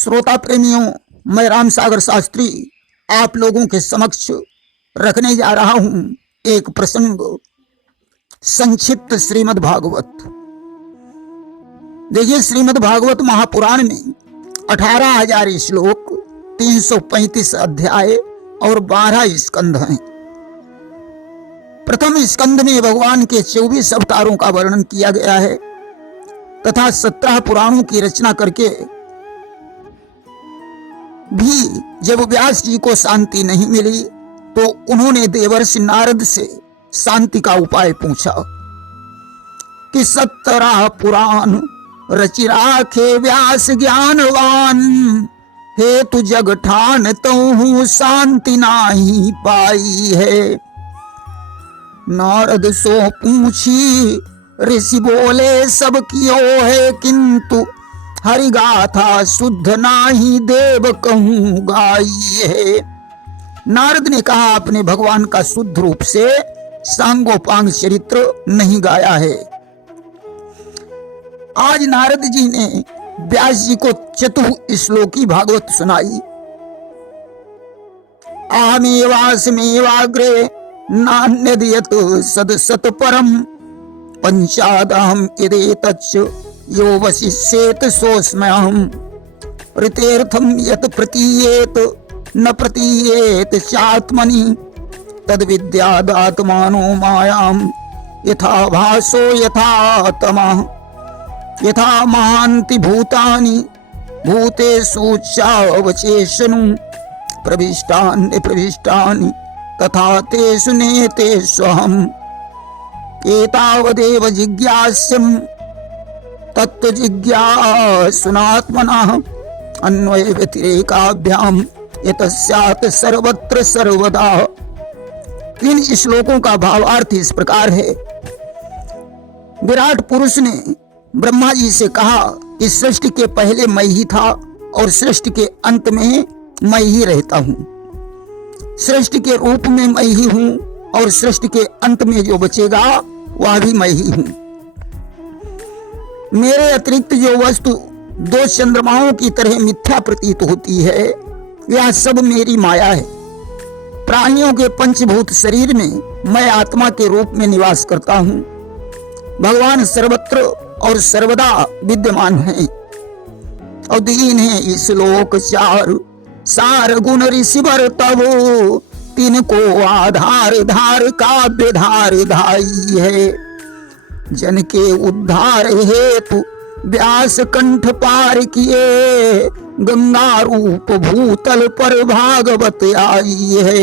श्रोता प्रेमियों, मैं राम सागर शास्त्री आप लोगों के समक्ष रखने जा रहा हूं एक प्रसंग, संक्षिप्त श्रीमद् भागवत। देखिए, श्रीमद् भागवत महापुराण में 18,000 श्लोक, 335 अध्याय और 12 स्कंध हैं। प्रथम स्कंध में भगवान के 24 अवतारों का वर्णन किया गया है तथा 17 पुराणों की रचना करके भी जब व्यास जी को शांति नहीं मिली तो उन्होंने देवर्षि नारद से शांति का उपाय पूछा कि 17 पुराण रचि राखे व्यास ज्ञानवान, हे तु जग ठान तहु शांति नाही पाई है। नारद सो पूछी ऋषि बोले सब कियो है, किंतु हरि गाथा शुद्ध नाही देव कहूं गाई है। नारद ने कहा, अपने भगवान का शुद्ध रूप से सांगोपांग चरित्र नहीं गाया है। आज नारद जी ने व्यास जी को चतुश्लोकी भागवत सुनाई। आमेवास्मेवाग्रे नान्यद्यत् सदसत परम, पंचादहम इदेतच्च यो वशिष्येत सोऽस्म्यहम्। प्रीत्यर्थम यत् प्रतीयेत न प्रतीयेत चात्मनि, तद विद्यादात्मानो मायाम यथा भासो यथा तमः। यथा महान्ति भूतानि भूतेषु चावचेषनु, प्रविष्टानि प्रविष्टानि तथा तेषु नेतेष्वहम्। एतावदेव जिज्ञास्यम् तत्व जिज्ञासुनात्मनः, अन्वय व्यतिरेकाभ्याम यतस्यात् सर्वत्र सर्वदा। इन श्लोकों का भावार्थ इस प्रकार है। विराट पुरुष ने ब्रह्मा जी से कहा, इस सृष्टि के पहले मैं ही था और सृष्टि के अंत में मैं ही रहता हूं। सृष्टि के रूप में मैं ही हूं और सृष्टि के अंत में जो बचेगा वह भी मैं ही हूं। मेरे अतिरिक्त जो वस्तु 2 चंद्रमाओं की तरह मिथ्या प्रतीत होती है, यह सब मेरी माया है। प्राणियों के पंचभूत शरीर में मैं आत्मा के रूप में निवास करता हूं। भगवान सर्वत्र और सर्वदा विद्यमान है और दीन है इस लोक चार, सार गुण ऋषि वर तब, तिनको आधार धार काव्य धार धाई है। जन के उद्धार हेतु व्यास कंठ पार किए, गंगा रूप भूतल पर भागवत आई है।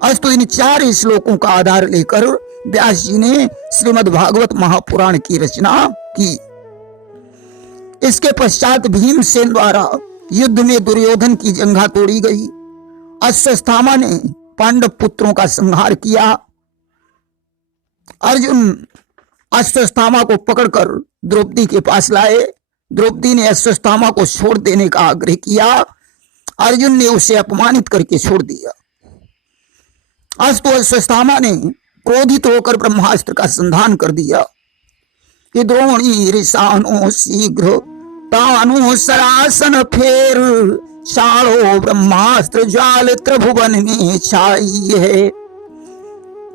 अस्तु इन 4 श्लोकों का आधार लेकर व्यास जी ने श्रीमद् भागवत महापुराण की रचना की। इसके पश्चात भीमसेन द्वारा युद्ध में दुर्योधन की जंघा तोड़ी गई। अश्वत्थामा ने पांडव पुत्रों का संहार किया। अर्जुन अश्वत्थामा को पकड़कर द्रौपदी के पास लाए। द्रौपदी ने अश्वत्थामा को छोड़ देने का आग्रह किया। अर्जुन ने उसे अपमानित करके छोड़ दिया। अस्तु अश्वत्थामा ने क्रोधित होकर ब्रह्मास्त्र का संधान कर दिया कि द्रोणी ऋषानो शीघ्र तानो सरासन फेर, चारो ब्रह्मास्त्र ज्वाल त्रिभुवन में छाई है।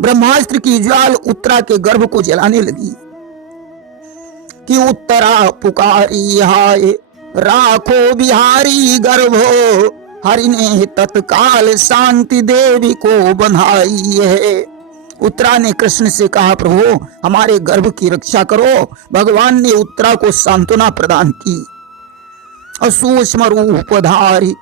ब्रह्मास्त्र की ज्वाल उत्तरा के गर्भ को जलाने लगी कि उत्तरा पुकारी हाय, राखो बिहारी गर्भो, हरि ने तत्काल शांति देवी को बंधाई है। उत्तरा ने कृष्ण से कहा, प्रभु हमारे गर्भ की रक्षा करो। भगवान ने उत्तरा को सांत्वना प्रदान की और सूक्ष्म रूपधारी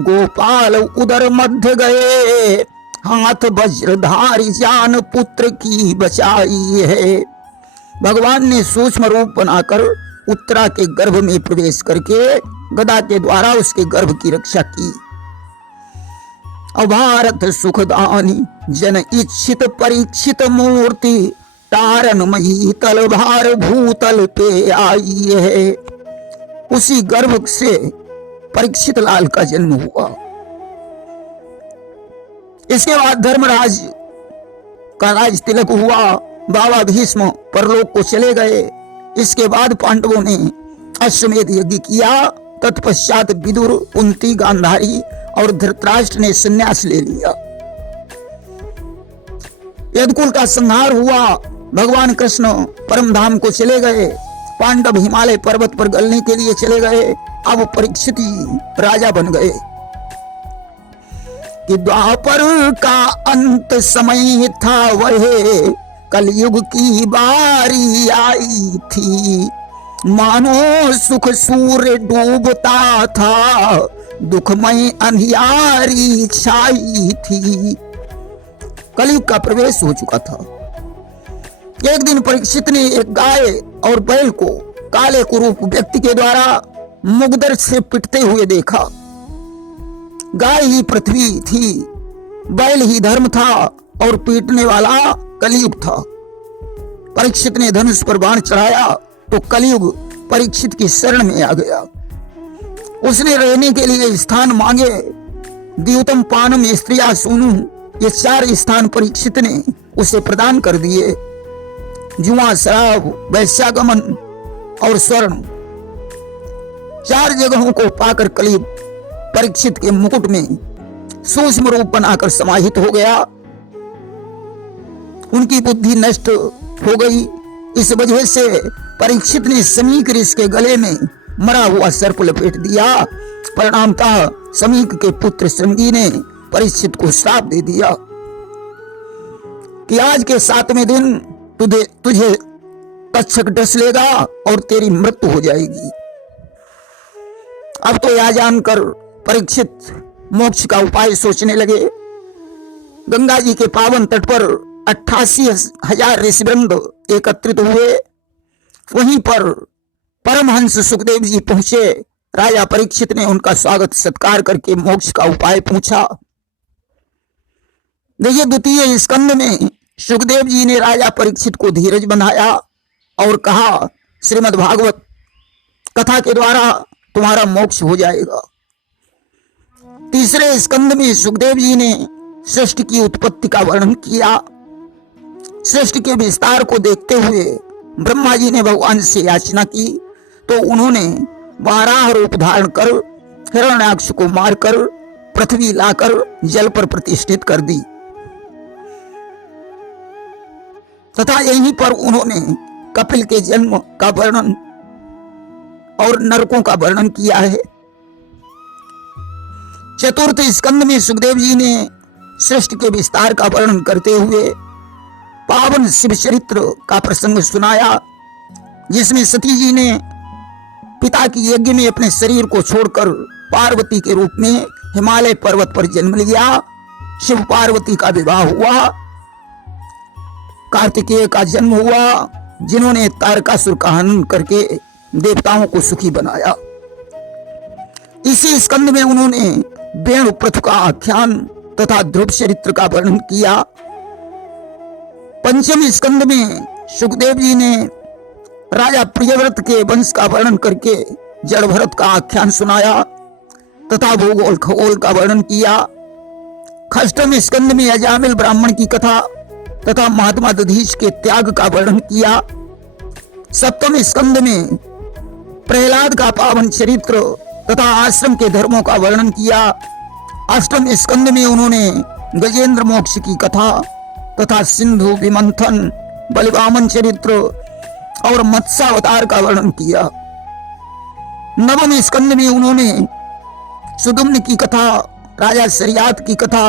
गोपाल उदर मध्य गए, हाथ वज्रधारी जान पुत्र की बचाई है। भगवान ने सूक्ष्म रूप बनाकर उत्तरा के गर्भ में प्रवेश करके गदा के द्वारा उसके गर्भ की रक्षा की। अभारत सुखदानी जन इच्छित परीक्षित मूर्ति, तारनमयी तल भार भूतल पे आई है। उसी गर्भ से परीक्षित लाल का जन्म हुआ। इसके बाद धर्मराज का राज तिलक हुआ। बाबा भीष्म परलोक को चले गए। इसके बाद पांडवों ने अश्वमेध यज्ञ किया तत्पश्चात विदुर, कुंती, गांधारी और धृतराष्ट्र ने संन्यास ले लिया। यदुकुल का संहार हुआ। भगवान कृष्ण परम धाम को चले गए। पांडव हिमालय पर्वत पर गलने के लिए चले गए। अब परीक्षित ही राजा बन गए। कि द्वापर का अंत समय था, वह कलयुग की बारी आई थी। मानो सुख सूर्य डूबता था, दुखमय अंधियारी छाई थी। कलयुग का प्रवेश हो चुका था। एक दिन परीक्षित ने एक गाय और बैल को काले कुरूप व्यक्ति के द्वारा मुगदर से पिटते हुए देखा। गाय ही पृथ्वी थी, बैल ही धर्म था और पीटने वाला कलयुग था। परीक्षित ने धनुष पर बाण चढ़ाया तो कलयुग परीक्षित की शरण में आ गया। उसने रहने के लिए स्थान मांगे। द्यूतम, पानम, स्त्रिया, सूनु, ये 4 स्थान परीक्षित ने उसे प्रदान कर दिए। जुआ, शराब, वैश्यागमन और स्वर्ण, 4 जगहों को पाकर कलयुग परीक्षित के मुकुट में सूक्ष्म रूप बनाकर समाहित हो गया। उनकी बुद्धि नष्ट हो गई। इस वजह से परीक्षित ने समीक ऋषि के गले में मरा हुआ सर्प लपेट दिया। परिणामतः समीक के पुत्र श्रृंगी ने परीक्षित को श्राप दे दिया कि आज के 7वें दिन तुझे तक्षक डस लेगा और तेरी मृत्यु हो जाएगी। अब तो यह जानकर परीक्षित मोक्ष का उपाय सोचने लगे। गंगा जी के पावन तट पर 88,000 ऋषिवृंद एकत्रित हुए। वहीं पर परमहंस सुखदेव जी पहुंचे। राजा परीक्षित ने उनका स्वागत सत्कार करके मोक्ष का उपाय पूछा। देखिए, 2 स्कंद में सुखदेव जी ने राजा परीक्षित को धीरज बंधाया और कहा, श्रीमद् भागवत कथा के द्वारा तुम्हारा मोक्ष हो जाएगा। 3 स्कंद में सुखदेव जी ने सृष्टि की उत्पत्ति का वर्णन किया। सृष्टि के विस्तार को देखते हुए ब्रह्मा जी ने भगवान से याचना की तो उन्होंने वाराह रूप धारण कर हिरण्याक्ष को मारकर पृथ्वी लाकर जल पर प्रतिष्ठित कर दी तथा यहीं पर उन्होंने कपिल के जन्म का वर्णन और नरकों का वर्णन किया है। 4 स्कंद में सुखदेव जी ने सृष्टि के विस्तार का वर्णन करते हुए पावन शिव चरित्र का प्रसंग सुनाया, जिसमें सती जी ने पिता की यज्ञ में अपने शरीर को छोड़कर पार्वती के रूप में हिमालय पर्वत पर जन्म लिया। शिव पार्वती का विवाह हुआ। कार्तिकेय का जन्म हुआ, जिन्होंने तारकासुर का हनन करके देवताओं को सुखी बनाया। इसी स्कंद में उन्होंने वेणु प्रथ का आख्यान तथा ध्रुव चरित्र का वर्णन किया। 5वें स्कंद में सुखदेव जी ने राजा प्रियव्रत के वंश का वर्णन करके जड़ भरत का आख्यान सुनाया तथा भूगोल खगोल का वर्णन किया। 6वें स्कंद में अजामिल ब्राह्मण की कथा तथा महात्मा दधीच के त्याग का वर्णन किया। 7वें स्कंद में प्रहलाद का पावन चरित्र तथा आश्रम के धर्मों का वर्णन किया। 8वें स्कंद में उन्होंने गजेंद्र मोक्ष की कथा तथा सिंधु विमंथन बलिवामन चरित्र और मत्स्यावतार का वर्णन किया। 9वें स्कंद में उन्होंने सुदुम्न की कथा, राजा शरियात की कथा,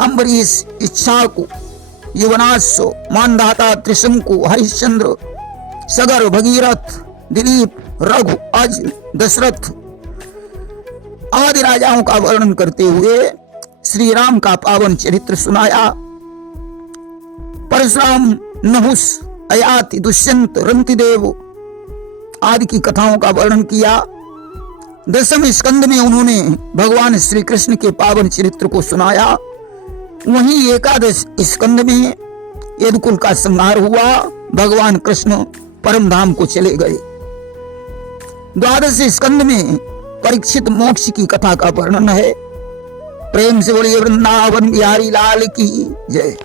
अम्बरीश, इच्छाकु, युवनाश्व, मानधाता, त्रिशंकु, हरिश्चंद्र, सगर, भगीरथ, दिलीप, रघु, अज, दशरथ आदि राजाओं का वर्णन करते हुए श्री राम का पावन चरित्र सुनाया। परशुराम, नहुस, अयाति, दुष्यंत, रंतिदेव आदि की कथाओं का वर्णन किया। 10वें स्कंद में उन्होंने भगवान श्री कृष्ण के पावन चरित्र को सुनाया। वहीं 11 स्कंद में यदुकुल का संहार हुआ। भगवान कृष्ण परम धाम को चले गए। 12 स्कंद में परीक्षित मोक्ष की कथा का वर्णन है। प्रेम से बोलिए वृंदावन बिहारी लाल की जय।